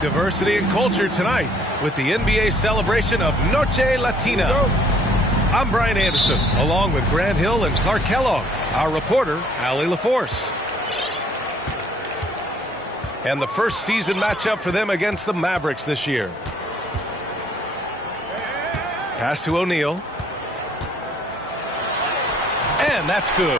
Diversity and culture tonight with the NBA celebration of Noche Latina. I'm Brian Anderson, along with Grant Hill and Clark Kellogg, our reporter, Allie LaForce. And the first season matchup for them against the Mavericks this year. Pass to O'Neal. And that's good.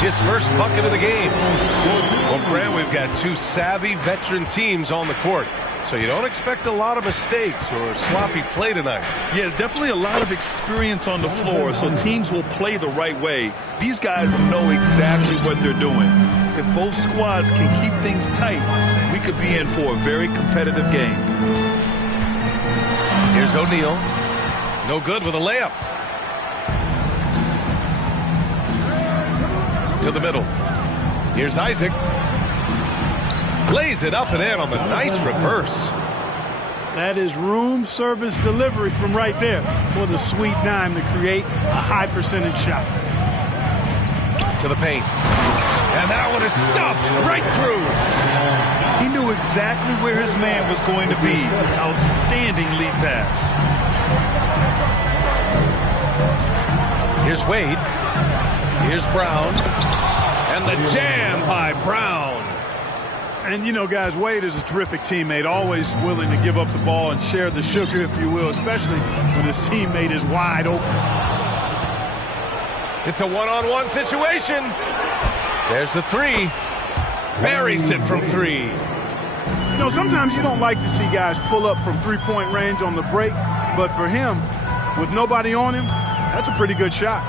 His first bucket of the game. Well, Grant, we've got two savvy veteran teams on the court, so you don't expect a lot of mistakes or sloppy play tonight. Yeah, definitely a lot of experience on the floor, so teams will play the right way. These guys know exactly what they're doing. If both squads can keep things tight, we could be in for a very competitive game. Here's O'Neal. No good with a layup. To the middle. Here's Isaac. Lays it up and in on the nice reverse. That is room service delivery from right there. What a sweet dime to create a high percentage shot. To the paint. And that one is stuffed right through. He knew exactly where his man was going to be. Outstanding lead pass. Here's Wade. Here's Brown. And the jam by Brown. And, you know, guys, Wade is a terrific teammate, always willing to give up the ball and share the sugar, if you will, especially when his teammate is wide open. It's a one-on-one situation. There's the three. Buries it from three. You know, sometimes you don't like to see guys pull up from three-point range on the break, but for him, with nobody on him, that's a pretty good shot.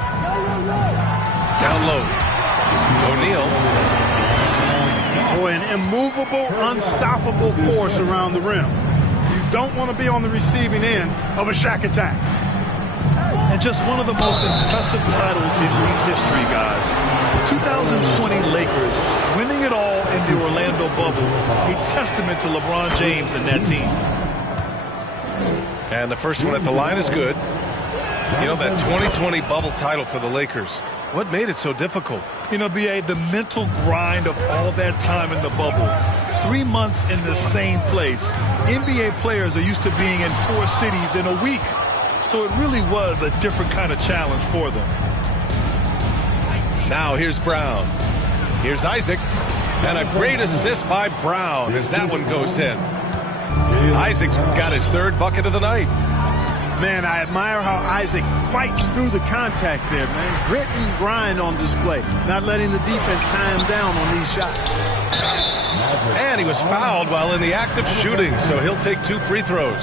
Down low. O'Neal. Boy, an immovable, unstoppable force around the rim. You don't want to be on the receiving end of a Shaq attack. And just one of the most impressive titles in league history, guys. The 2020 Lakers winning it all in the Orlando bubble. A testament to LeBron James and that team. And the first one at the line is good. You know, that 2020 bubble title for the Lakers, what made it so difficult? You know, B.A., the mental grind of all that time in the bubble. 3 months in the same place. NBA players are used to being in 4 cities in a week. So it really was a different kind of challenge for them. Now here's Brown. Here's Isaac. And a great assist by Brown as that one goes in. Isaac's got his third bucket of the night. Man, I admire how Isaac fights through the contact there, man. Grit and grind on display. Not letting the defense tie him down on these shots. And he was fouled while in the act of shooting, so he'll take 2 free throws.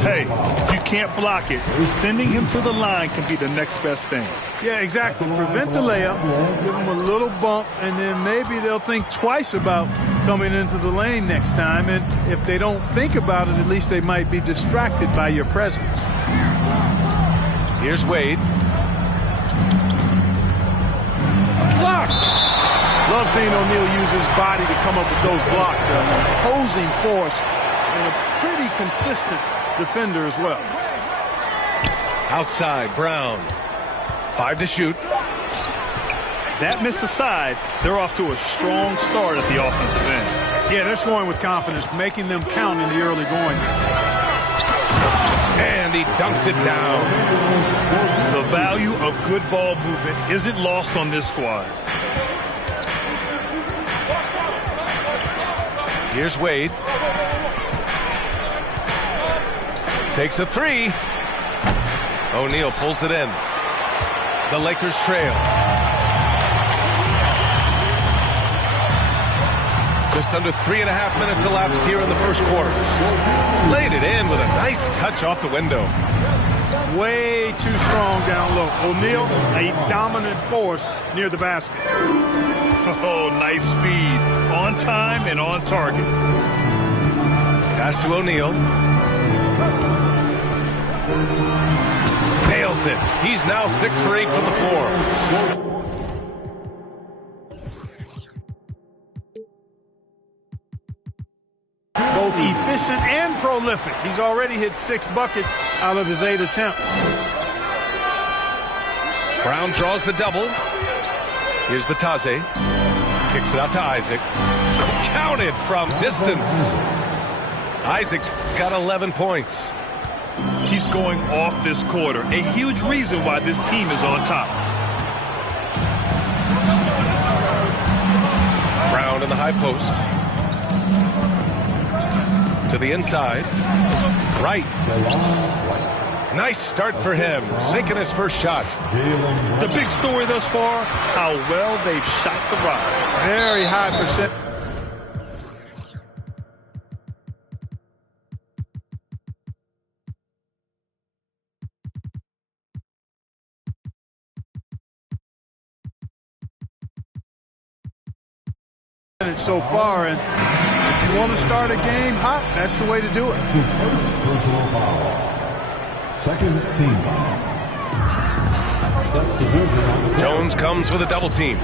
Hey, if you can't block it, sending him to the line can be the next best thing. Yeah, exactly. Prevent the layup, give him a little bump, and then maybe they'll think twice about coming into the lane next time. And if they don't think about it, at least they might be distracted by your presence. Here's Wade. Blocked! Love seeing O'Neal use his body to come up with those blocks. An opposing force and a pretty consistent defender as well. Outside, Brown. 5 to shoot. That miss aside, they're off to a strong start at the offensive end. Yeah, they're scoring with confidence, making them count in the early going. And he dunks it down. The value of good ball movement isn't lost on this squad. Here's Wade. Takes a three. O'Neal pulls it in. The Lakers trail. Just under 3.5 minutes elapsed here in the first quarter. Laid it in with a nice touch off the window. Way too strong down low. O'Neal, a dominant force near the basket. Oh, nice feed. On time and on target. Pass to O'Neal. Nails it. He's now 6 for 8 from the floor. Both efficient and prolific. He's already hit 6 buckets out of his 8 attempts. Brown draws the double. Here's Batase. Kicks it out to Isaac. Counted from distance. Isaac's got 11 points. He's going off this quarter. A huge reason why this team is on top. Brown in the high post. To the inside. Right. Nice start for him. Sinking his first shot. The big story thus far, how well they've shot the rock. Very high percent. So far, and if you want to start a game hot, that's the way to do it. Personal foul. Second team foul. Jones comes with a double team.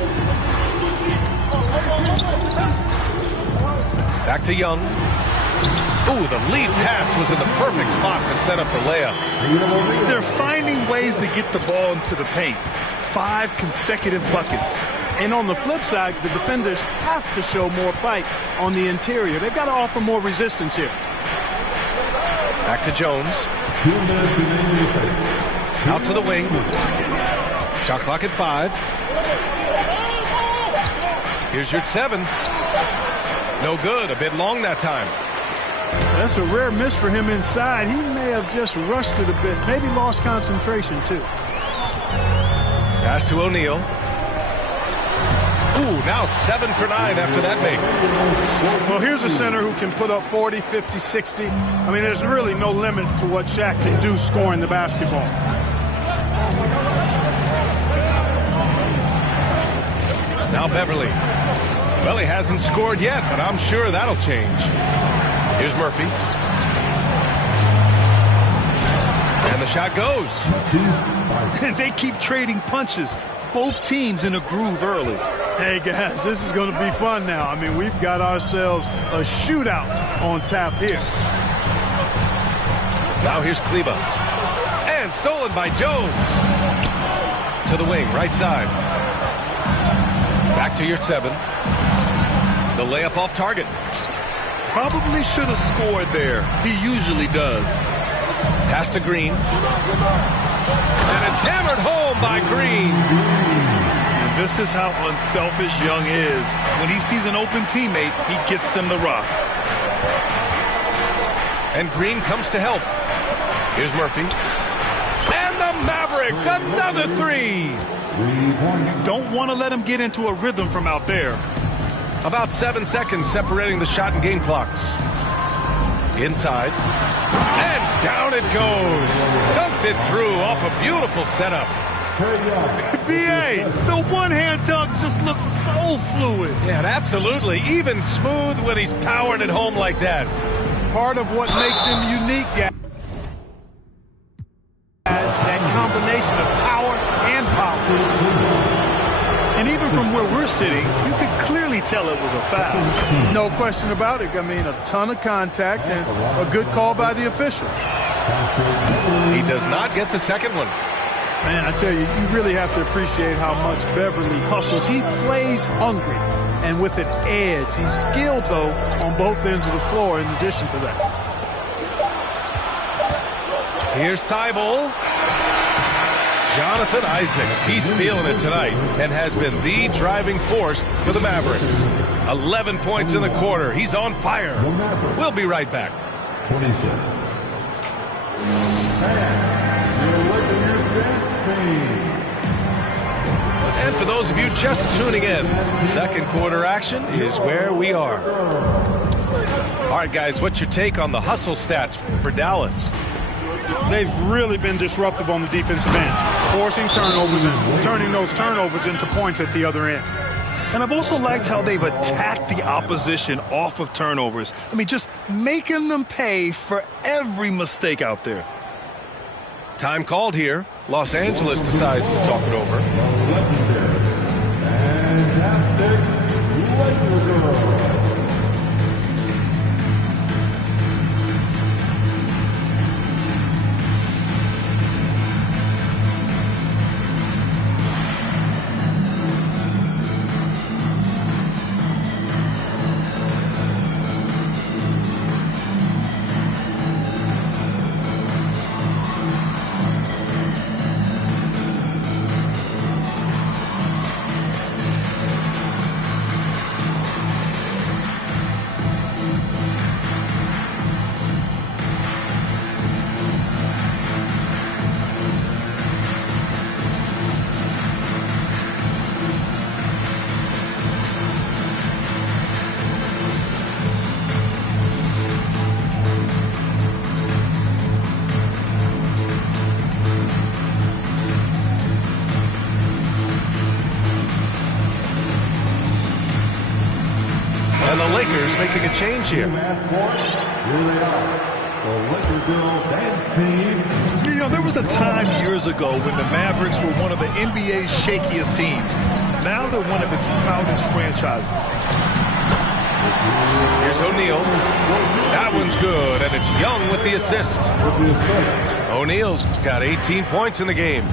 Back to Young. Ooh, the lead pass was in the perfect spot to set up the layup. They're finding ways to get the ball into the paint. 5 consecutive buckets. And on the flip side, the defenders have to show more fight on the interior. They've got to offer more resistance here. Back to Jones. Out to the wing. Shot clock at 5. Here's your 7. No good. A bit long that time. That's a rare miss for him inside. He may have just rushed it a bit. Maybe lost concentration, too. Pass to O'Neal. Ooh, now 7 for 9 after that make. Well, here's a center who can put up 40, 50, 60. I mean, there's really no limit to what Shaq can do scoring the basketball. Now Beverly. Well, he hasn't scored yet, but I'm sure that'll change. Here's Murphy. And the shot goes. They keep trading punches. Both teams in a groove early. Hey, guys, this is going to be fun now. I mean, we've got ourselves a shootout on tap here. Now here's Kleba. And stolen by Jones. To the wing, right side. Back to your 7. The layup off target. Probably should have scored there. He usually does. Pass to Green. And it's hammered home by Green. And this is how unselfish Young is. When he sees an open teammate, he gets them the rock. And Green comes to help. Here's Murphy. And the Mavericks, another 3. You don't want to let him get into a rhythm from out there. About 7 seconds separating the shot and game clocks. Inside. And down it goes. Dunked it through off a beautiful setup. B.A., the one-hand dunk just looks so fluid. Yeah, absolutely. Even smooth when he's powering it home like that. Part of what makes him unique, guys, that combination of power and power. And even from where we're sitting, you could clearly tell it was a foul. No question about it. I mean, a ton of contact and a good call by the official. He does not get the second one. Man, I tell you, you really have to appreciate how much Beverly hustles. He plays hungry and with an edge. He's skilled, though, on both ends of the floor in addition to that. Here's Thibault. Jonathan Isaac. He's feeling it tonight and has been the driving force for the Mavericks. 11 points in the quarter. He's on fire. We'll be right back. 26. And for those of you just tuning in, second quarter action is where we are. All right, guys, what's your take on the hustle stats for Dallas? They've really been disruptive on the defensive end, forcing turnovers and turning those turnovers into points at the other end. And I've also liked how they've attacked the opposition off of turnovers. I mean, just making them pay for every mistake out there. Time called here. Los Angeles decides to talk it over. Fantastic Laker. And the Lakers making a change here. Here they are. The Lakerville dance team. You know, there was a time years ago when the Mavericks were one of the NBA's shakiest teams. Now they're one of its proudest franchises. Here's O'Neal. That one's good, and it's Young with the assist. O'Neal's got 18 points in the game.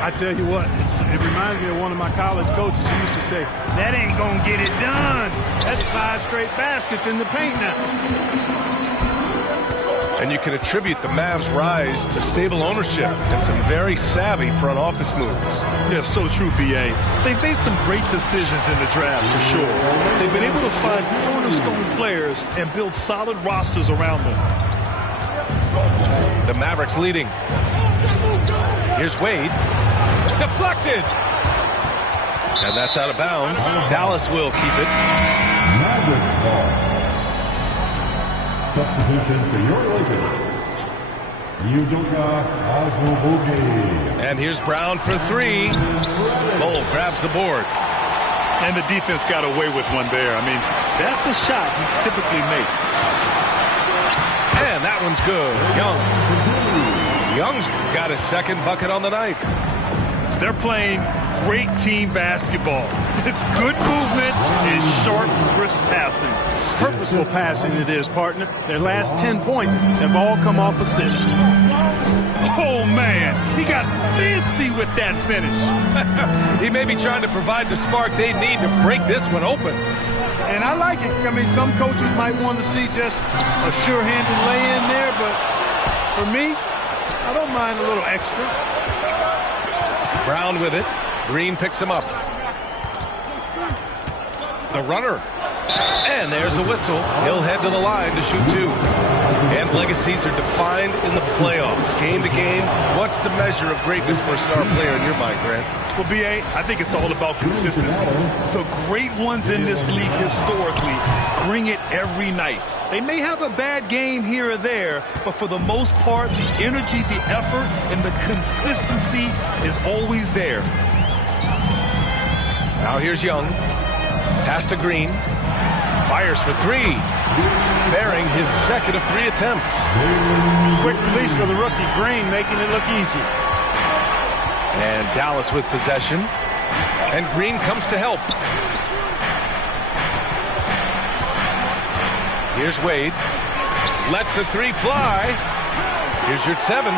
I tell you what, it reminds me of one of my college coaches who used to say, that ain't going to get it done. That's 5 straight baskets in the paint now. And you can attribute the Mavs' rise to stable ownership and some very savvy front office moves. Yeah, so true, B.A. They've made some great decisions in the draft, for sure. They've been able to find cornerstone players and build solid rosters around them. The Mavericks leading. Here's Wade. Deflected! And that's out of bounds. Dallas will keep it. Mavericks ball. Substitution for your Lakers. Udoka Azubuike. And here's Brown for 3. Cole grabs the board. And the defense got away with one there. I mean, that's a shot he typically makes. And that one's good. Young's got his second bucket on the night. They're playing great team basketball. It's good movement and sharp, crisp passing. Purposeful passing it is, partner. Their last 10 points have all come off assists. Oh, man. He got fancy with that finish. He may be trying to provide the spark they need to break this one open. And I like it. I mean, some coaches might want to see just a sure-handed lay-in there, but for me, I don't mind a little extra. Brown with it. Green picks him up. The runner. And there's a whistle. He'll head to the line to shoot 2. And legacies are defined in the playoffs. Game to game, what's the measure of greatness for a star player in your mind, Grant? Well, B.A., I think it's all about consistency. The great ones in this league historically bring it every night. They may have a bad game here or there, but for the most part, the energy, the effort, and the consistency is always there. Now here's Young. Pass to Green. Fires for 3. Bearing his second of 3 attempts. Quick release for the rookie. Green making it look easy. And Dallas with possession. And Green comes to help. Here's Wade. Lets the 3 fly. Here's your 7.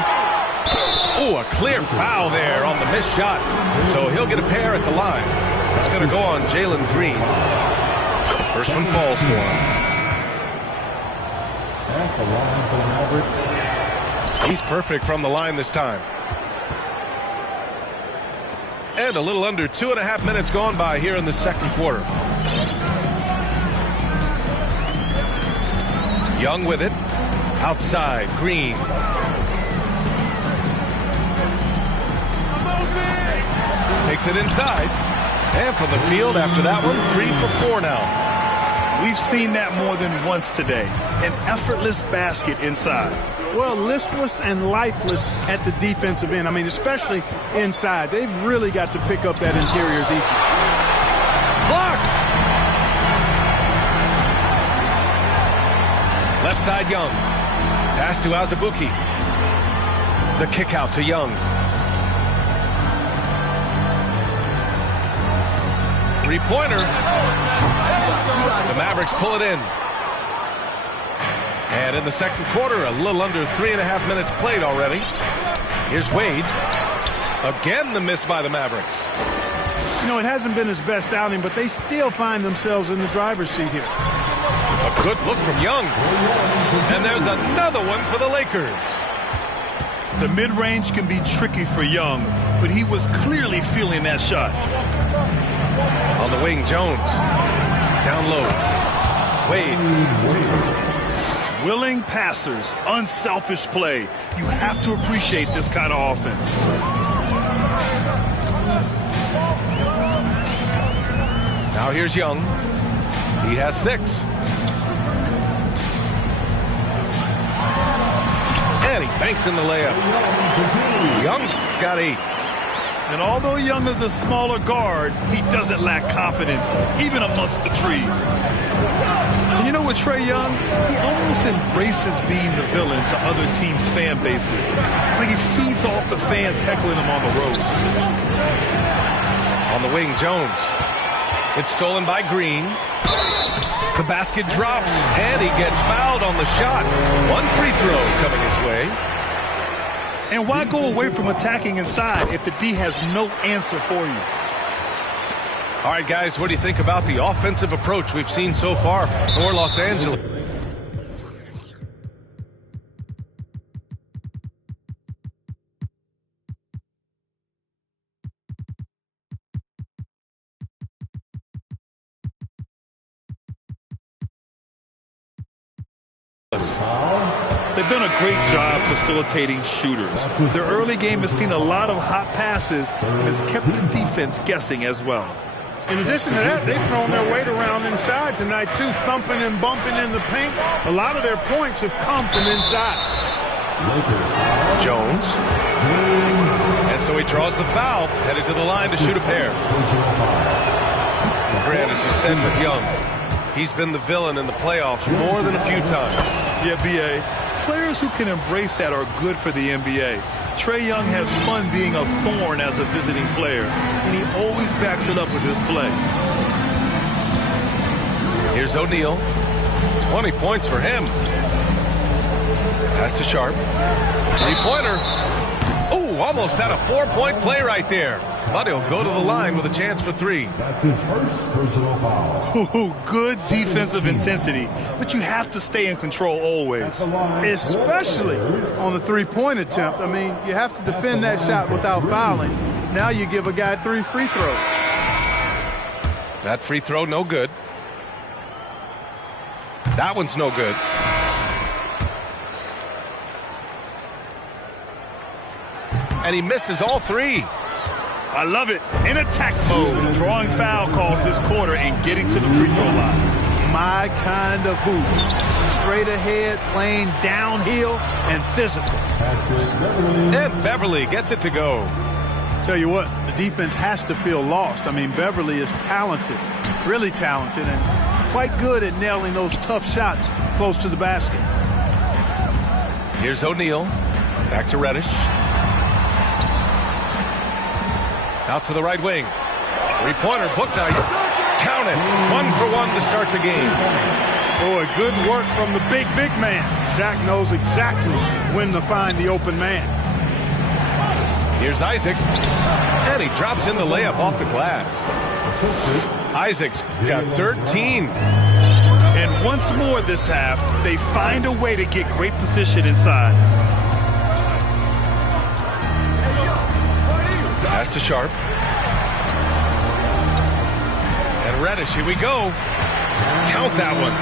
Oh, a clear foul there on the missed shot. So he'll get a pair at the line. It's going to go on Jalen Green. First one falls for him. He's perfect from the line this time. And a little under 2.5 minutes gone by here in the second quarter. Young with it. Outside, Green. Takes it inside. And from the field after that one, 3 for 4 now. We've seen that more than once today. An effortless basket inside. Well, listless and lifeless at the defensive end. I mean, especially inside. They've really got to pick up that interior defense. Blocked! Left side, Young. Pass to Azubuike. The kick out to Young. Three-pointer. The Mavericks pull it in. And in the second quarter, a little under 3.5 minutes played already. Here's Wade. Again, the miss by the Mavericks. You know, it hasn't been his best outing, but they still find themselves in the driver's seat here. A good look from Young. And there's another one for the Lakers. The mid-range can be tricky for Young, but he was clearly feeling that shot. On the wing, Jones. Down low. Wade. Willing passers, unselfish play. You have to appreciate this kind of offense. Now here's Young. He has 6. And he banks in the layup. Young's got 8. And although Young is a smaller guard, he doesn't lack confidence, even amongst the trees. And you know what, Trae Young? He almost embraces being the villain to other teams' fan bases. It's like he feeds off the fans heckling him on the road. On the wing, Jones. It's stolen by Green. The basket drops, and he gets fouled on the shot. One free throw coming his way. And why go away from attacking inside if the D has no answer for you? All right, guys, what do you think about the offensive approach we've seen so far for Los Angeles? They've done a great job facilitating shooters. Their early game has seen a lot of hot passes and has kept the defense guessing as well. In addition to that, they've thrown their weight around inside tonight, too, thumping and bumping in the paint. A lot of their points have come from inside. Jones. And so he draws the foul, headed to the line to shoot a pair. Grant, as you said with Young, he's been the villain in the playoffs more than a few times. Yeah, B.A., players who can embrace that are good for the NBA. Trae Young has fun being a thorn as a visiting player, and he always backs it up with his play. Here's O'Neal. 20 points for him. Pass to Sharp. Three-pointer. Oh, almost had a 4-point play right there. But he'll go to the line with a chance for 3. That's his first personal foul. Ooh, good defensive intensity, but you have to stay in control always. Especially on the three-point attempt. I mean, you have to defend that shot without fouling. Now you give a guy 3 free throws. That free throw, no good. That one's no good. And he misses all 3. I love it. In attack mode, drawing foul calls this quarter and getting to the free throw line. My kind of hoop. Straight ahead, playing downhill, and physical. And Beverly gets it to go. Tell you what, the defense has to feel lost. I mean, Beverly is talented, really talented, and quite good at nailing those tough shots close to the basket. Here's O'Neal. Back to Reddish. Out to the right wing. Three-pointer, Bouknight. Count it. 1 for 1 to start the game. Boy, good work from the big man. Shaq knows exactly when to find the open man. Here's Isaac. And he drops in the layup off the glass. Isaac's got 13. And once more this half, they find a way to get great position inside. Pass to Sharp. And Reddish, here we go. Count that one.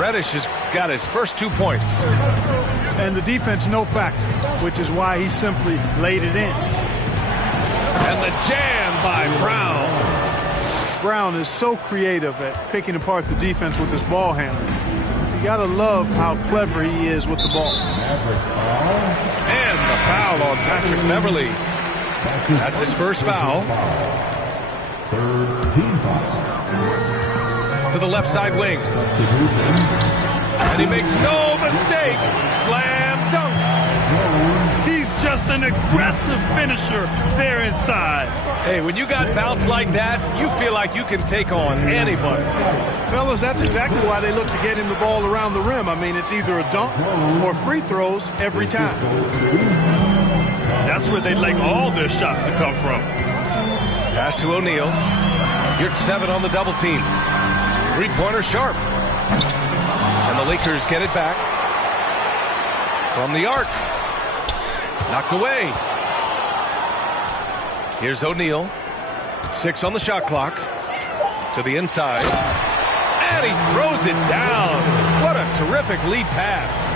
Reddish has got his first 2 points. And the defense no factor, which is why he simply laid it in. And the jam by Brown. Brown is so creative at picking apart the defense with his ball handling. You gotta love how clever he is with the ball. And the foul on Patrick Beverly. That's his first foul. Third team foul. To the left side wing. And he makes no mistake. Slam dunk. He's just an aggressive finisher there inside. Hey, when you got bounce like that, you feel like you can take on anybody. Fellas, that's exactly why they look to get him the ball around the rim. I mean, it's either a dunk or free throws every time. That's where they'd like all their shots to come from. Pass to O'Neal. You're 7 on the double team. Three-pointer Sharp. And the Lakers get it back. From the arc. Knocked away. Here's O'Neal. 6 on the shot clock. To the inside. And he throws it down. What a terrific lead pass.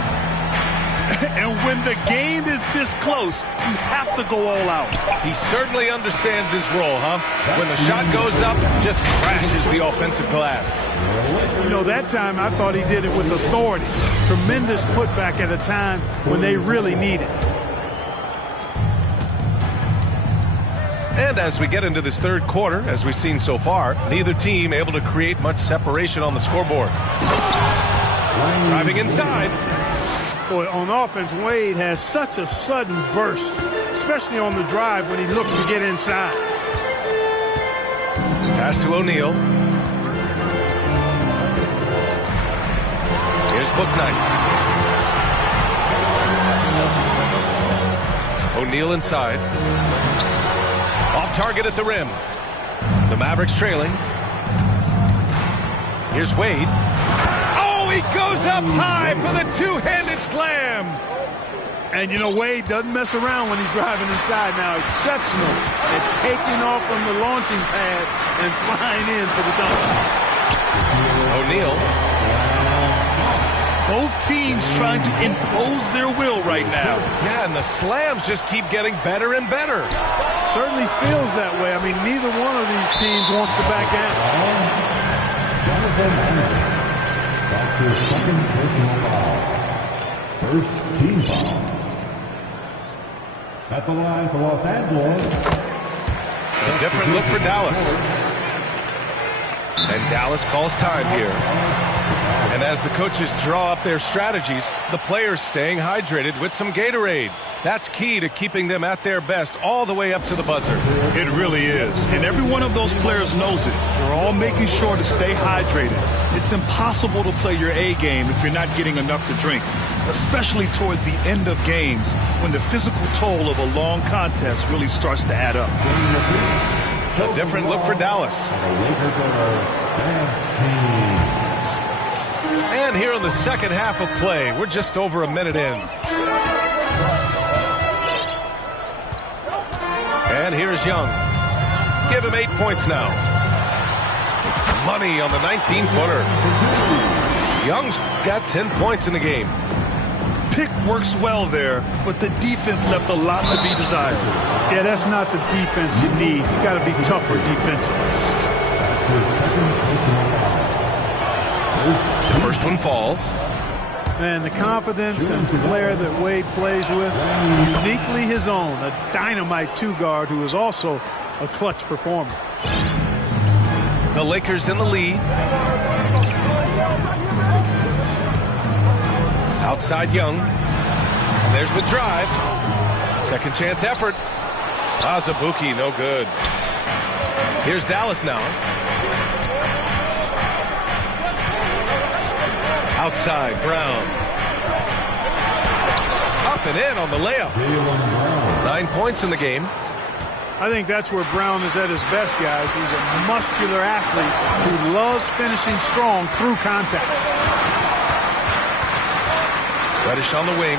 And when the game is this close, you have to go all out. He certainly understands his role, huh? When the shot goes up, just crashes the offensive glass. You know, that time I thought he did it with authority. Tremendous putback at a time when they really need it. And as we get into this third quarter, as we've seen so far, neither team able to create much separation on the scoreboard. Driving inside. Boy, on offense, Wade has such a sudden burst, especially on the drive when he looks to get inside. Pass to O'Neal. Here's Bouknight. O'Neal inside. Off target at the rim. The Mavericks trailing. Here's Wade. Oh, he goes up high for the two-handed slam. And, you know, Wade doesn't mess around when he's driving inside now. Exceptional at taking off from the launching pad and flying in for the dunk. O'Neal. Both teams trying to impose their will right now. Yeah, and the slams just keep getting better and better. Certainly feels that way. I mean, neither one of these teams wants to back down. That's his second personal foul. First team foul. At the line for Los Angeles. A different look for Dallas. And Dallas calls time here. And as the coaches draw up their strategies, the players staying hydrated with some Gatorade. That's key to keeping them at their best all the way up to the buzzer. It really is. And every one of those players knows it. They're all making sure to stay hydrated. It's impossible to play your A game if you're not getting enough to drink, especially towards the end of games when the physical toll of a long contest really starts to add up. A different look for Dallas. And here in the second half of play, we're just over a minute in. And here's Young. Give him 8 points now. Money on the 19-footer. Young's got 10 points in the game. Pick works well there, but the defense left a lot to be desired. Yeah, that's not the defense you need. You got to be tougher defensively. The first one falls. And the confidence and flair that Wade plays with, uniquely his own. A dynamite two-guard who is also a clutch performer. The Lakers in the lead. Outside Young. And there's the drive. Second chance effort. Azubuike, no good. Here's Dallas now. Outside, Brown. Up up and in on the layup. 9 points in the game. I think that's where Brown is at his best, guys. He's a muscular athlete who loves finishing strong through contact. Reddish on the wing.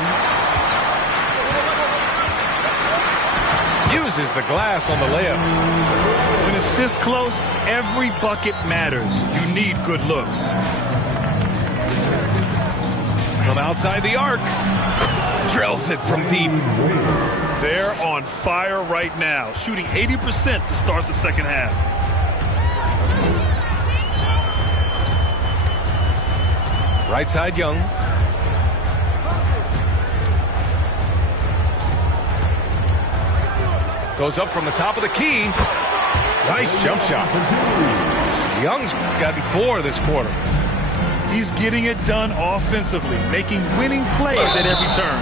Uses the glass on the layup. When it's this close, every bucket matters. You need good looks. From outside the arc. Drills it from deep. They're on fire right now, shooting 80% to start the second half. Right side, Young. Goes up from the top of the key. Nice jump shot. Young's gotten 4 this quarter. He's getting it done offensively, making winning plays at every turn.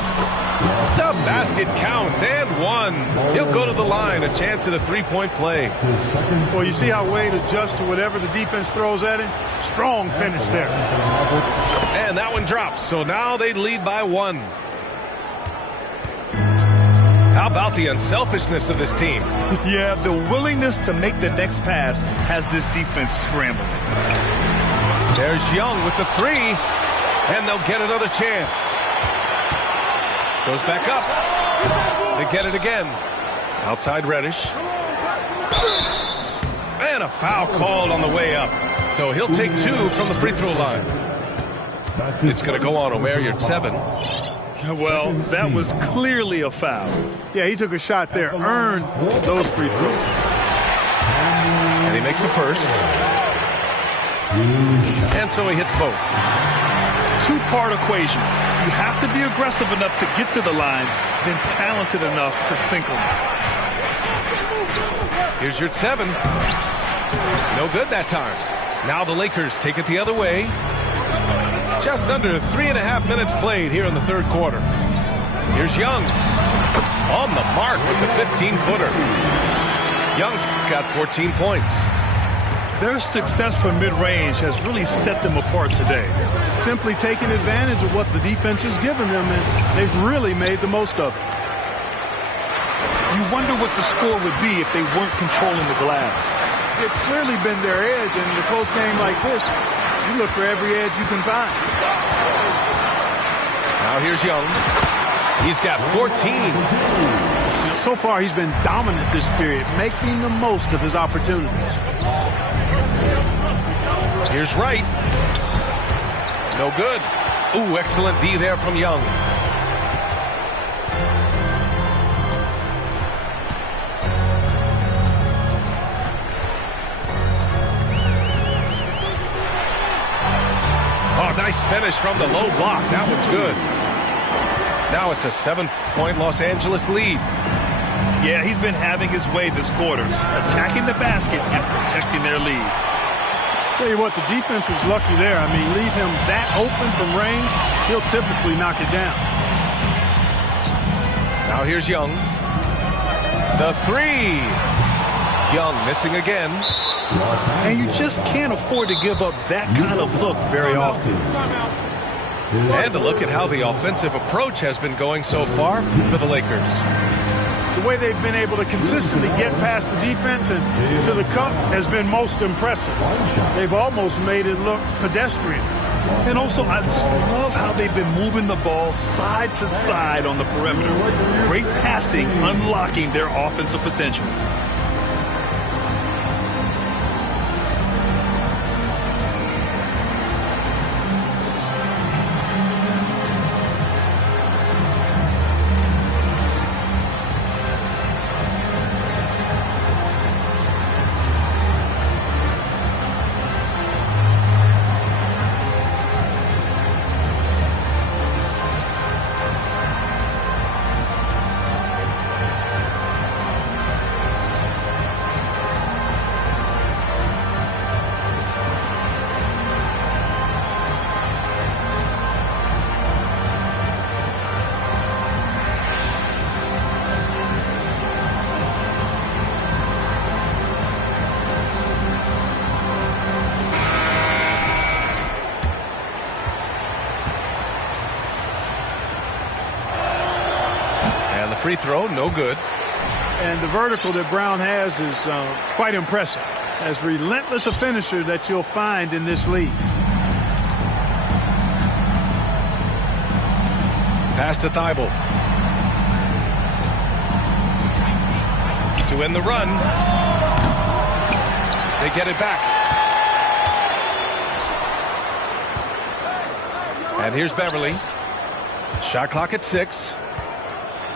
The basket counts, and 1. He'll go to the line, a chance at a 3-point play. Well, you see how Wade adjusts to whatever the defense throws at him? Strong finish there. And that one drops, so now they lead by 1. How about the unselfishness of this team? Yeah, the willingness to make the next pass has this defense scrambling. There's Young with the 3, and they'll get another chance. Goes back up. They get it again. Outside Reddish. And a foul called on the way up. So he'll take 2 from the free throw line. It's going to go on Omer, you're at 7. Well, that was clearly a foul. Yeah, he took a shot there. Earned those free throws. And he makes the first. And so he hits both. Two-part equation. You have to be aggressive enough to get to the line, then talented enough to sink them. Here's your 7. No good that time. Now the Lakers take it the other way. Just under 3.5 minutes played here in the third quarter. Here's Young. On the mark with the 15-footer. Young's got 14 points. Their success from mid-range has really set them apart today. Simply taking advantage of what the defense has given them, and they've really made the most of it. You wonder what the score would be if they weren't controlling the glass. It's clearly been their edge, and in a close game like this, you look for every edge you can find. Now here's Young. He's got 14. So far, he's been dominant this period, making the most of his opportunities. Here's Wright. No good. Ooh, excellent D there from Young. Oh, nice finish from the low block. That one's good. Now it's a 7-point Los Angeles lead. Yeah, he's been having his way this quarter, attacking the basket and protecting their lead. Tell you what, the defense was lucky there. I mean, leave him that open from range, he'll typically knock it down. Now here's Young. The 3. Young missing again. And you just can't afford to give up that kind of look very often. And to look at how the offensive approach has been going so far for the Lakers. The way they've been able to consistently get past the defense and to the cup has been most impressive. They've almost made it look pedestrian. And also, I just love how they've been moving the ball side to side on the perimeter. Great passing, unlocking their offensive potential. free throw, no good. And the vertical that Brown has is quite impressive. As relentless a finisher that you'll find in this league. Pass to Thibault. To end the run. They get it back. And here's Beverly. Shot clock at 6.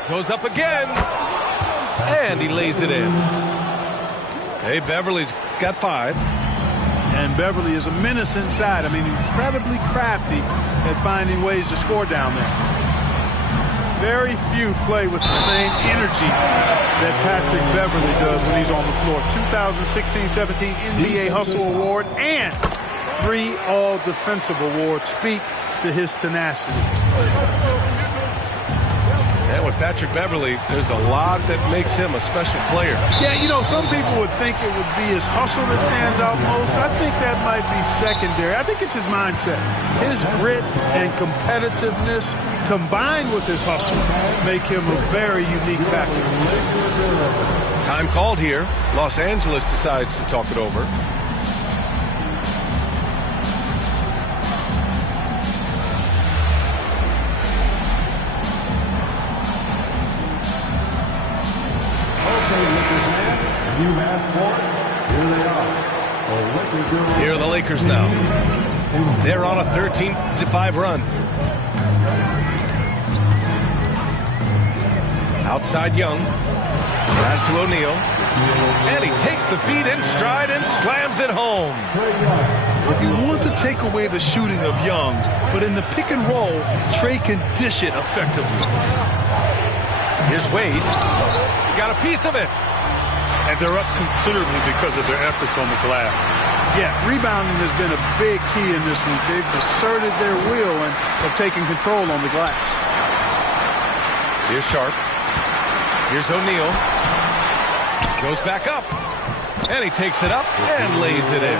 Goes up again. And he lays it in. Hey, Beverly's got 5. And Beverly is a menace inside. I mean, incredibly crafty at finding ways to score down there. Very few play with the same energy that Patrick Beverly does when he's on the floor. 2016-17 NBA Hustle Award and 3 All-Defensive Awards speak to his tenacity. And with Patrick Beverly, there's a lot that makes him a special player. Yeah, you know, some people would think it would be his hustle that stands out most. I think that might be secondary. I think it's his mindset. His grit and competitiveness combined with his hustle make him a very unique package. Time called here. Los Angeles decides to talk it over. You asked for it. Here they are. Here are the Lakers now. They're on a 13-5 run. Outside Young. Pass to O'Neal. And he takes the feed in stride and slams it home. You want to take away the shooting of Young, but in the pick and roll, Trey can dish it effectively. Here's Wade. He got a piece of it. And they're up considerably because of their efforts on the glass. Yeah, rebounding has been a big key in this one. They've asserted their will and have taken control on the glass. Here's Sharp. Here's O'Neal. Goes back up. And he takes it up and lays it in.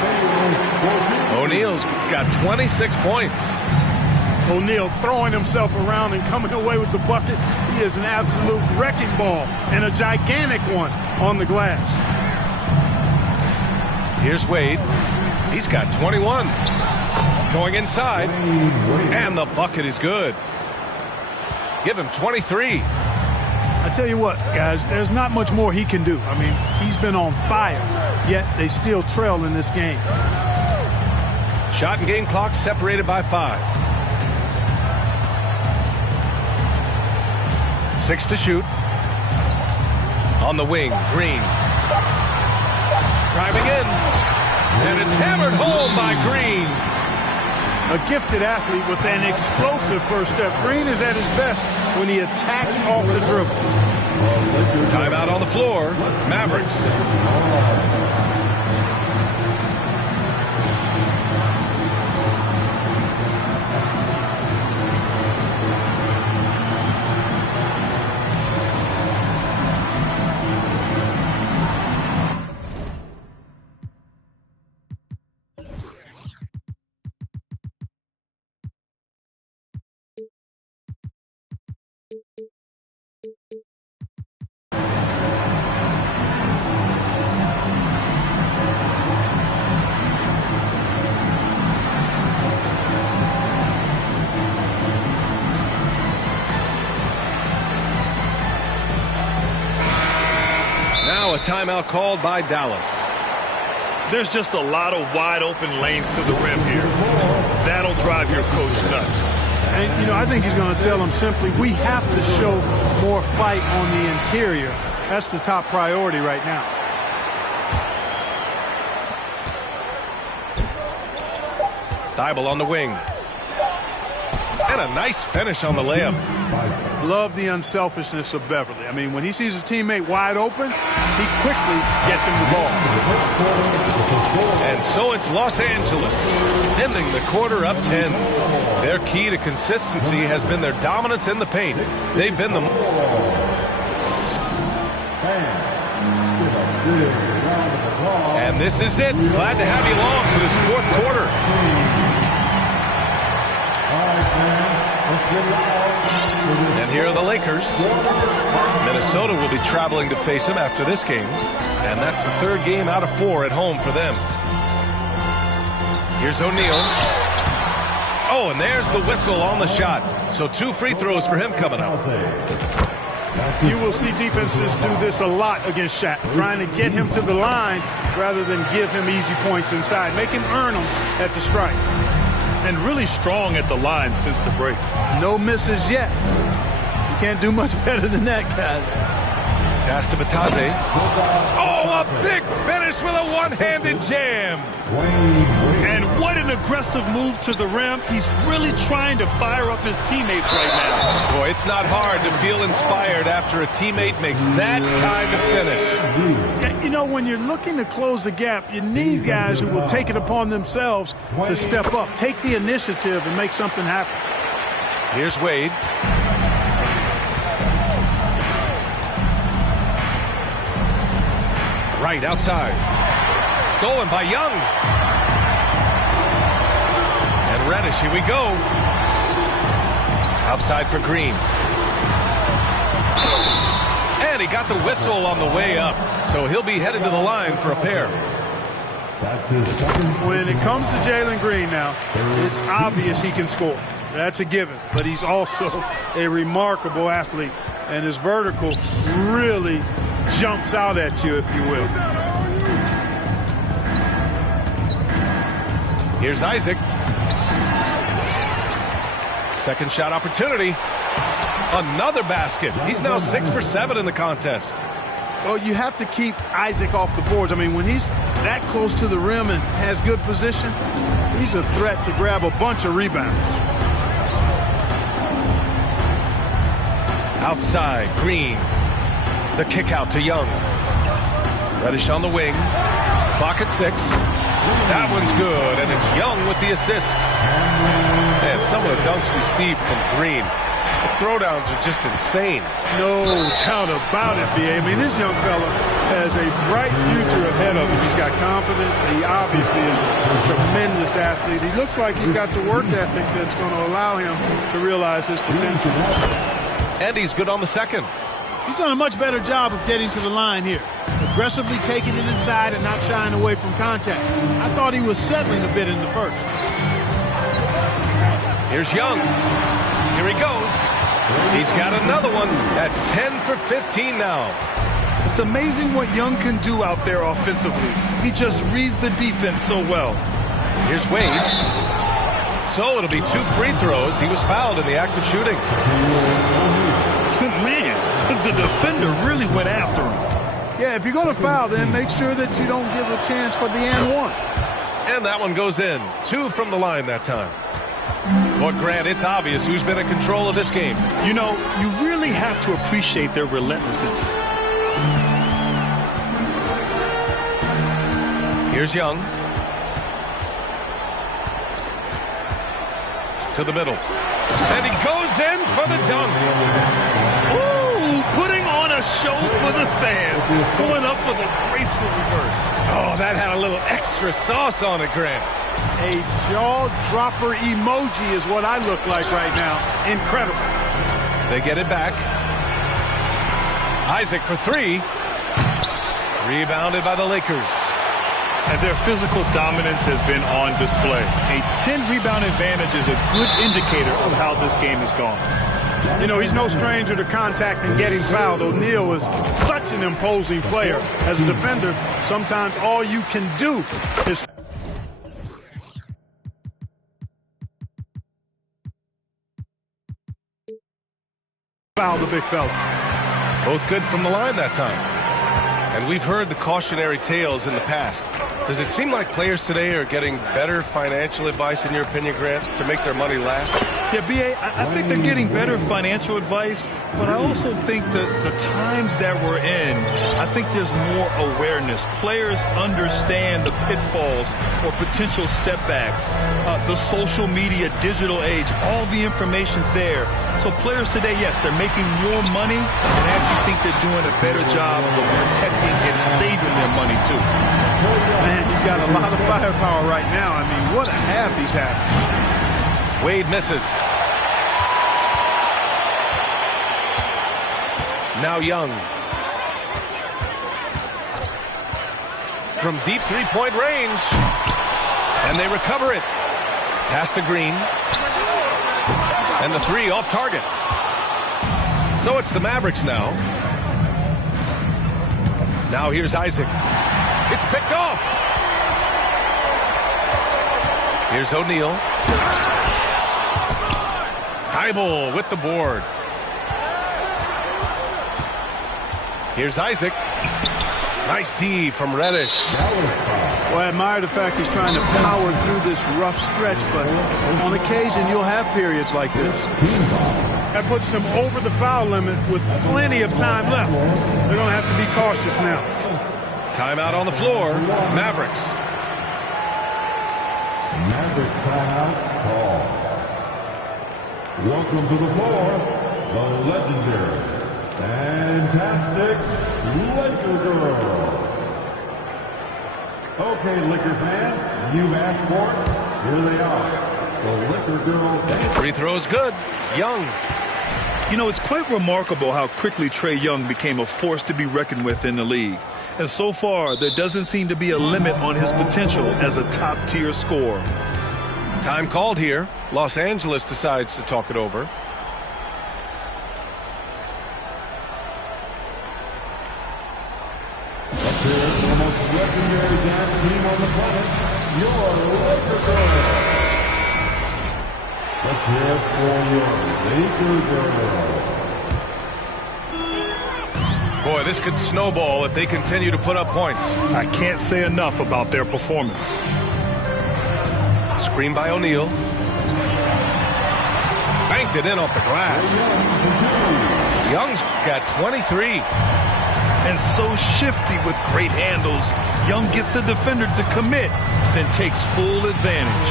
O'Neal's got 26 points. O'Neal throwing himself around and coming away with the bucket. He is an absolute wrecking ball and a gigantic one on the glass. Here's Wade. He's got 21. Going inside. And the bucket is good. Give him 23. I tell you what, guys, there's not much more he can do. I mean, he's been on fire, yet they still trail in this game. Shot and game clock separated by 5. 6 to shoot. On the wing, Green. Driving in. And it's hammered home by Green. A gifted athlete with an explosive first step. Green is at his best when he attacks off the dribble. Timeout on the floor. Mavericks. Now a timeout called by Dallas. There's just a lot of wide open lanes to the rim here. That'll drive your coach nuts. And, you know, I think he's going to tell them simply, we have to show more fight on the interior. That's the top priority right now. Thibault on the wing. And a nice finish on the layup. Love the unselfishness of Beverly. I mean, when he sees his teammate wide open, he quickly gets him the ball. And so it's Los Angeles, ending the quarter up 10. Their key to consistency has been their dominance in the paint. They've been the... And this is it. Glad to have you along for this fourth quarter. All right, man. Let's get it out. And here are the Lakers. Minnesota will be traveling to face him after this game. And that's the third game out of 4 at home for them. Here's O'Neal. Oh, and there's the whistle on the shot. So 2 free throws for him coming up. You will see defenses do this a lot against Shaq, trying to get him to the line rather than give him easy points inside. Make him earn them at the strike. And really strong at the line since the break. No misses yet. You can't do much better than that, guys. Pass to Batase. Oh, a big finish with a one-handed jam. And what an aggressive move to the rim. He's really trying to fire up his teammates right now. Boy, it's not hard to feel inspired after a teammate makes that kind of finish. Yeah, you know, when you're looking to close the gap, you need guys who will take it upon themselves to step up, take the initiative, and make something happen. Here's Wade. Right outside. Stolen by Young. And Reddish, here we go. Outside for Green. And he got the whistle on the way up. So he'll be headed to the line for a pair. That's his second. When it comes to Jalen Green now, it's obvious he can score. That's a given. But he's also a remarkable athlete. And his vertical really jumps out at you, if you will. Here's Isaac. Second shot opportunity. Another basket. He's now 6 for 7 in the contest. Well, you have to keep Isaac off the boards. I mean, when he's that close to the rim and has good position, he's a threat to grab a bunch of rebounds. Outside, Green. The kick out to Young. Reddish on the wing. Clock at 6. That one's good, and it's Young with the assist. And some of the dunks received from Green. The throwdowns are just insane. No doubt about it, B.A. I mean, this young fella has a bright future ahead of him. He's got confidence. He obviously is a tremendous athlete. He looks like he's got the work ethic that's going to allow him to realize his potential. And he's good on the second. He's done a much better job of getting to the line here. Aggressively taking it inside and not shying away from contact. I thought he was settling a bit in the first. Here's Young. Here he goes. He's got another one. That's 10 for 15 now. It's amazing what Young can do out there offensively. He just reads the defense so well. Here's Wade. So it'll be 2 free throws. He was fouled in the act of shooting. Man, the defender really went after him. Yeah, if you're going to foul, then make sure that you don't give a chance for the and one. And that one goes in. 2 from the line that time. But Grant, it's obvious who's been in control of this game. You know, you really have to appreciate their relentlessness. Here's Young. To the middle. And he goes in for the dunk. Ooh, putting on a show for the fans. Going up for the graceful reverse. Oh, that had a little extra sauce on it, Grant. A jaw-dropper emoji is what I look like right now. Incredible. They get it back. Isaac for 3. Rebounded by the Lakers. And their physical dominance has been on display. A 10-rebound advantage is a good indicator of how this game has gone. You know, he's no stranger to contact and getting fouled. O'Neal is such an imposing player. As a defender, sometimes all you can do is foul the big fella. Both good from the line that time. And we've heard the cautionary tales in the past. Does it seem like players today are getting better financial advice, in your opinion, Grant, to make their money last? Yeah, B.A., I think they're getting better financial advice, but I also think that the times that we're in, I think there's more awareness. Players understand the pitfalls or potential setbacks, the social media, digital age, all the information's there. So players today, yes, they're making more money, and I actually think they're doing a better job of protecting and saving their money, too. Man, he's got a lot of firepower right now. I mean, what a half he's having. Wade misses. Now Young. From deep three-point range. And they recover it. Pass to Green. And the three off target. So it's the Mavericks now. Now here's Isaac. It's picked off. Here's O'Neal. Thibault with the board. Here's Isaac. Nice D from Reddish. Well, I admire the fact he's trying to power through this rough stretch, but on occasion you'll have periods like this. That puts them over the foul limit with plenty of time left. They're going to have to be cautious now. Timeout on the floor. Mavericks. Mavericks timeout call. Welcome to the floor, the legendary, fantastic Laker girls. Okay, Laker fans, you've asked for it. Here they are. The Laker girls. Free throw is good. Young. You know, it's quite remarkable how quickly Trae Young became a force to be reckoned with in the league. And so far, there doesn't seem to be a limit on his potential as a top-tier scorer. Time called here. Los Angeles decides to talk it over. Let's hear it for the most legendary dance team on the planet, your Laker girls. Let's hear it for your Laker girls. Boy, this could snowball if they continue to put up points. I can't say enough about their performance. Screen by O'Neal. Banked it in off the glass. Young's got 23. And so shifty with great handles, Young gets the defender to commit, then takes full advantage.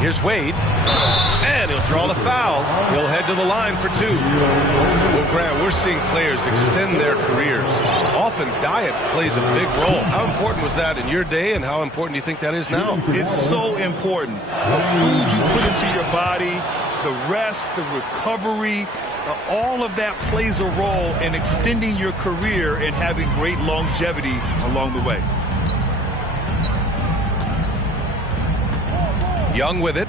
Here's Wade. And he'll draw the foul. He'll head to the line for two. Well, Grant, we're seeing players extend their careers. Often diet plays a big role. How important was that in your day, and how important do you think that is now? It's so important. The food you put into your body, the rest, the recovery, all of that plays a role in extending your career and having great longevity along the way. Young with it.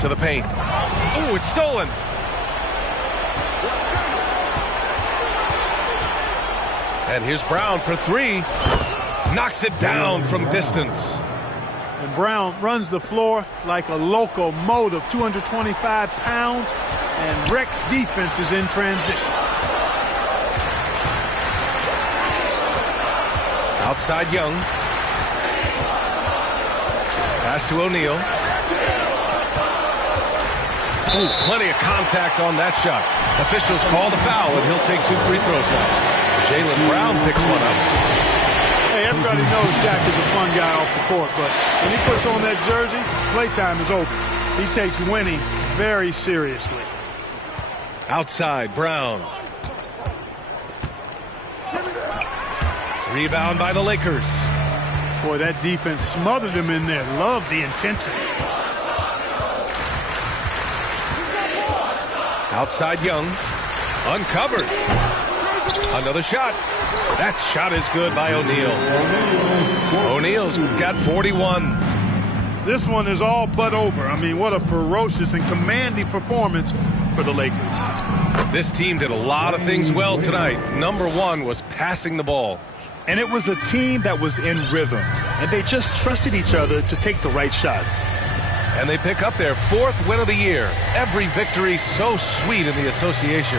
To the paint. Oh, it's stolen. And here's Brown for three. Knocks it down from distance. And Brown runs the floor like a locomotive, 225 pounds, and wrecks defenses in transition. Outside Young. Pass to O'Neal. Oh, plenty of contact on that shot. Officials call the foul, and he'll take two free throws now. Jaylen Brown picks one up. Hey, everybody knows Shaq is a fun guy off the court, but when he puts on that jersey, playtime is over. He takes winning very seriously. Outside, Brown. Rebound by the Lakers. Boy, that defense smothered him in there. Love the intensity. Outside Young. Uncovered. Another shot. That shot is good by O'Neal. O'Neal's got 41. This one is all but over. I mean, what a ferocious and commanding performance for the Lakers. This team did a lot of things well tonight. Number one was passing the ball. And it was a team that was in rhythm, and they just trusted each other to take the right shots. And they pick up their fourth win of the year. Every victory so sweet in the association.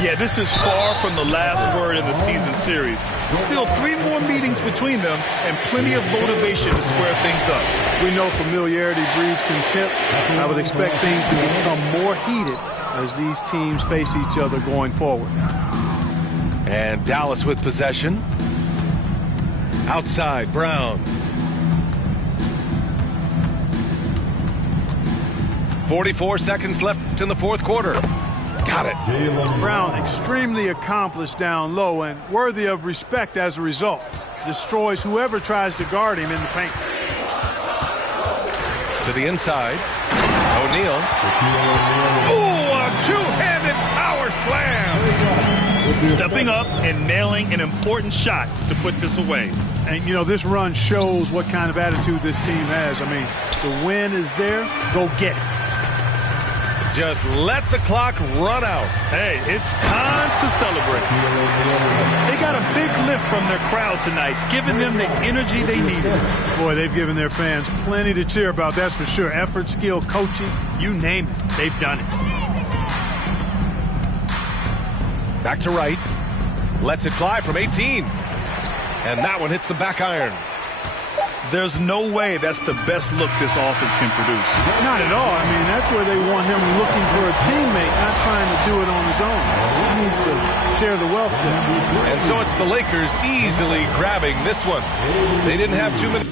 Yeah, this is far from the last word in the season series. Still 3 more meetings between them and plenty of motivation to square things up. We know familiarity breeds contempt. I would expect things to become more heated as these teams face each other going forward. And Dallas with possession. Outside, Brown. 44 seconds left in the fourth quarter. Got it. Brown extremely accomplished down low and worthy of respect as a result. Destroys whoever tries to guard him in the paint. the inside. O'Neal. Ooh, a two-handed power slam. Stepping up and nailing an important shot to put this away. And, you know, this run shows what kind of attitude this team has. I mean, the win is there. Go get it. Just let the clock run out. Hey, it's time to celebrate. They got a big lift from their crowd tonight, giving them the energy they needed. Boy, they've given their fans plenty to cheer about, that's for sure. Effort, skill, coaching, you name it. They've done it. Back to right. Lets it fly from 18. And that one hits the back iron. There's no way that's the best look this offense can produce. Not at all. I mean, that's where they want him looking for a teammate, not trying to do it on his own. He needs to share the wealth there. And so it's the Lakers easily grabbing this one. They didn't have too many.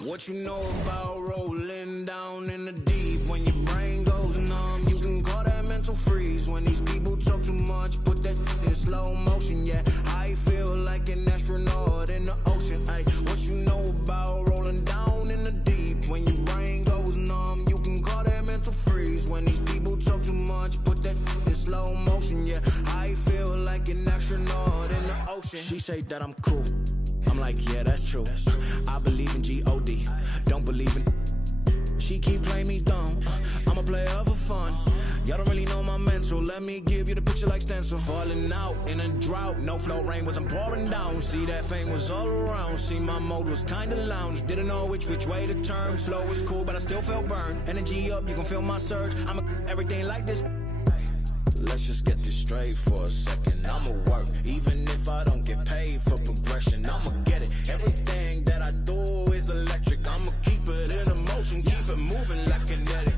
What you know about rolling down in the deep? When your brain goes numb, you can call that mental freeze. When these people talk too much, put that in slow motion. Yeah, I feel like an astronaut in the ocean. Ay, what you know about rolling down in the deep? When your brain goes numb, you can call that mental freeze. When these people talk too much, put that in slow motion. Yeah, I feel like an astronaut in the ocean. She say that I'm cool. I'm like, yeah, that's true. I believe in G-O-D, don't believe in. She keep playing me dumb. I'm a player for fun. Y'all don't really know my mental. Let me give you the picture like stencil. Falling out in a drought. No flow rain was I'm pouring down. See, that pain was all around. See, my mode was kinda lounge. Didn't know which way to turn. Flow was cool, but I still felt burned. Energy up, you can feel my surge. I'm everything like this. Let's just get this straight for a second. I'ma work, even if I don't get paid for progression. I'ma get it. Everything that I do is electric. I'ma keep it in motion, keep it moving like kinetic.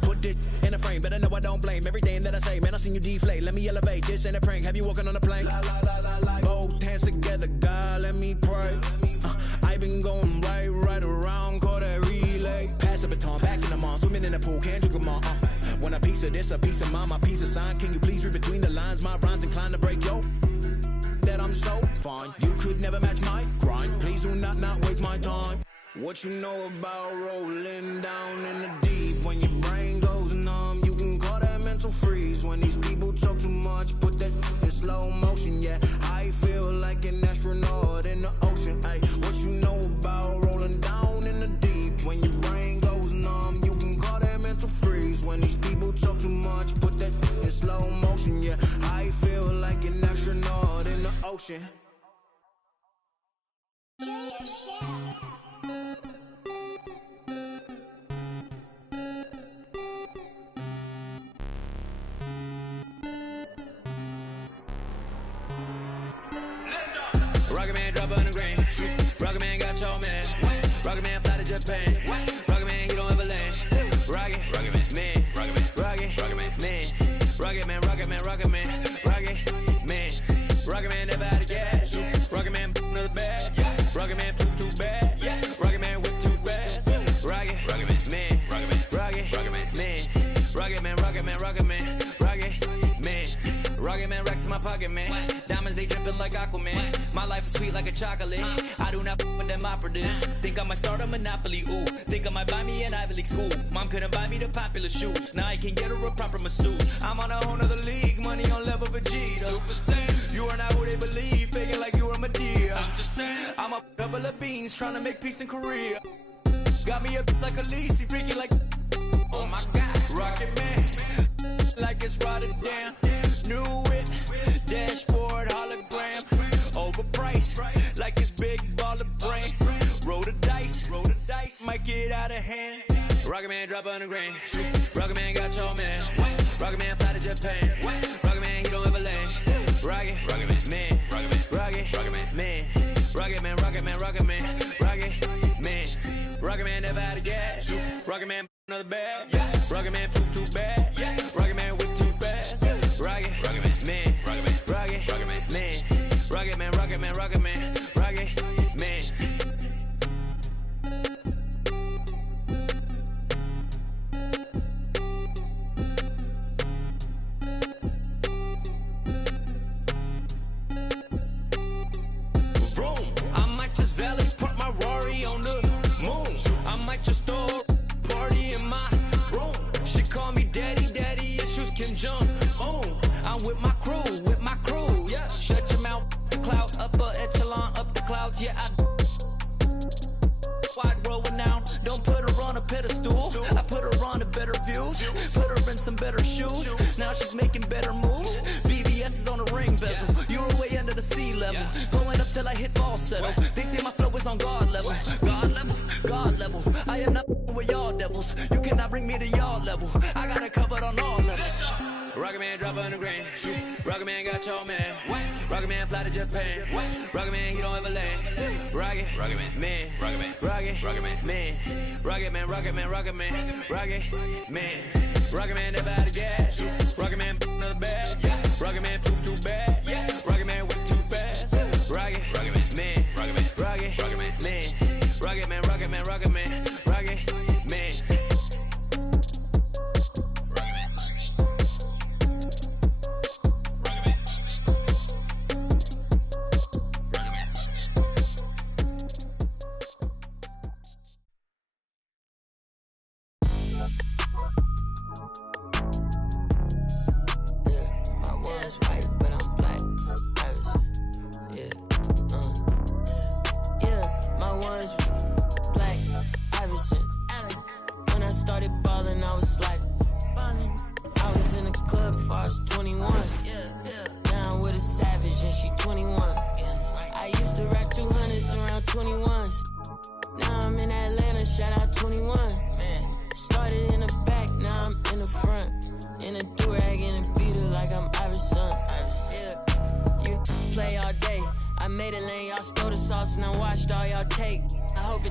Put it in a frame, better know I don't blame everything that I say. Man, I seen you deflate. Let me elevate. This ain't a prank. Have you walking on a plane? Both hands together, God, let me pray. I been going right around, call that relay. Pass the baton, back in the mall, swimming in the pool, can't drink them all. When a piece of this, a piece of mine, my piece of sign. Can you please read between the lines? My rhymes inclined to break yo. that I'm so fine. You could never match my grind. Please do not waste my time. What you know about rolling down in the deep? When your brain goes numb, you can call that mental freeze. When these people talk too much, put that in slow motion. Yeah, I feel like an astronaut in the ocean. Ay, what you know about rolling down in the deep? When your brain goes numb, you can call that mental freeze. When these people talk too much, put that in slow motion. Yeah, I feel like an astronaut in the ocean. Rocket Man drop on the green. Rocket Man got your man. Rocket Man fly to Japan. Rocket Man, he don't ever land. Rocket Man, Rocket Man, Rocket Man, Rocket Man, Rocket Man, Rocket Man, Rocket Man, Rocket Man never out of gas. Rocket Man another bag. Rocket Man too bad. Rocket Man whip too fast. Rocket Man, Rocket Man, Rocket Man, Rocket Man, Rocket Man, Rocket Man, Rocket Man. Rocket Man racks in my pocket, man. Diamonds, they dripping like Aquaman. My life is sweet like a chocolate. I do not with them operatives. Think I might start a monopoly, ooh. Think I might buy me an Ivy League school. Mom couldn't buy me the popular shoes. Now I can get her a proper masseuse. I'm on a whole nother league. Money on level Vegeta. Super Saiyan. You are not who they believe. Faking like you are Medea. I'm just saying. I'm a couple of beans trying to make peace in Korea. Got me a bitch like Khaleesi. Freaky like, oh my God. Rocket Man. Like it's Rotterdam. New whip, dashboard, hologram. Overpriced, like it's big baller brain. Roll the dice, might get out of hand. Rocket Man drop on the green. Rocket Man got your man. Rocket Man fly to Japan. Rocket Man, he don't ever land. Rocket Man, Rocket Man, Rocket Man, Rocket Man, Rocket Man, Rocket Man. Rocket Man never out of gas. Rocket Man another bag. Rocket Man too bad. Rocket Man whip too fast. Rocket Man, Rocket Man, Rocket Man, Rocket Man, Rocket Man, Rocket Man, Rocket Man. Vroom, I might just valet park my Rari on the moon. I might just throw a party in my room. She call me daddy, issues Kim Jong. I'm with my crew, yeah. Shut your mouth, cloud, upper echelon, up the clouds, yeah. Wide rolling down, don't put her on a pedestal. I put her on a better views, put her in some better shoes. Now she's making better moves. VVS is on the ring bezel. You're way under the sea level, going up till I hit falsetto. They say my flow is on God level, God level, God level. I am not with y'all devils. You cannot bring me to y'all level. I got it covered on all levels. Rocket Man drop on the green. Rocket Man got your man. Rocket Man fly to Japan. Rocket Man, he don't ever land. Rocket Man, Rocket Man, Rocket Man, Rocket Man, Rocket Man, Rocket Man, Rocket Man. Rocket Man never out of gas. Rocket Man another bag. Rocket Man too bad. Rocket Man whip too fast. Rocket Man, Rocket Man, Rocket Man, Rocket Man, Rocket Man, Rocket Man, Rocket Man.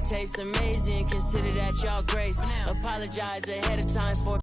Tastes amazing, consider that y'all grace. Apologize ahead of time for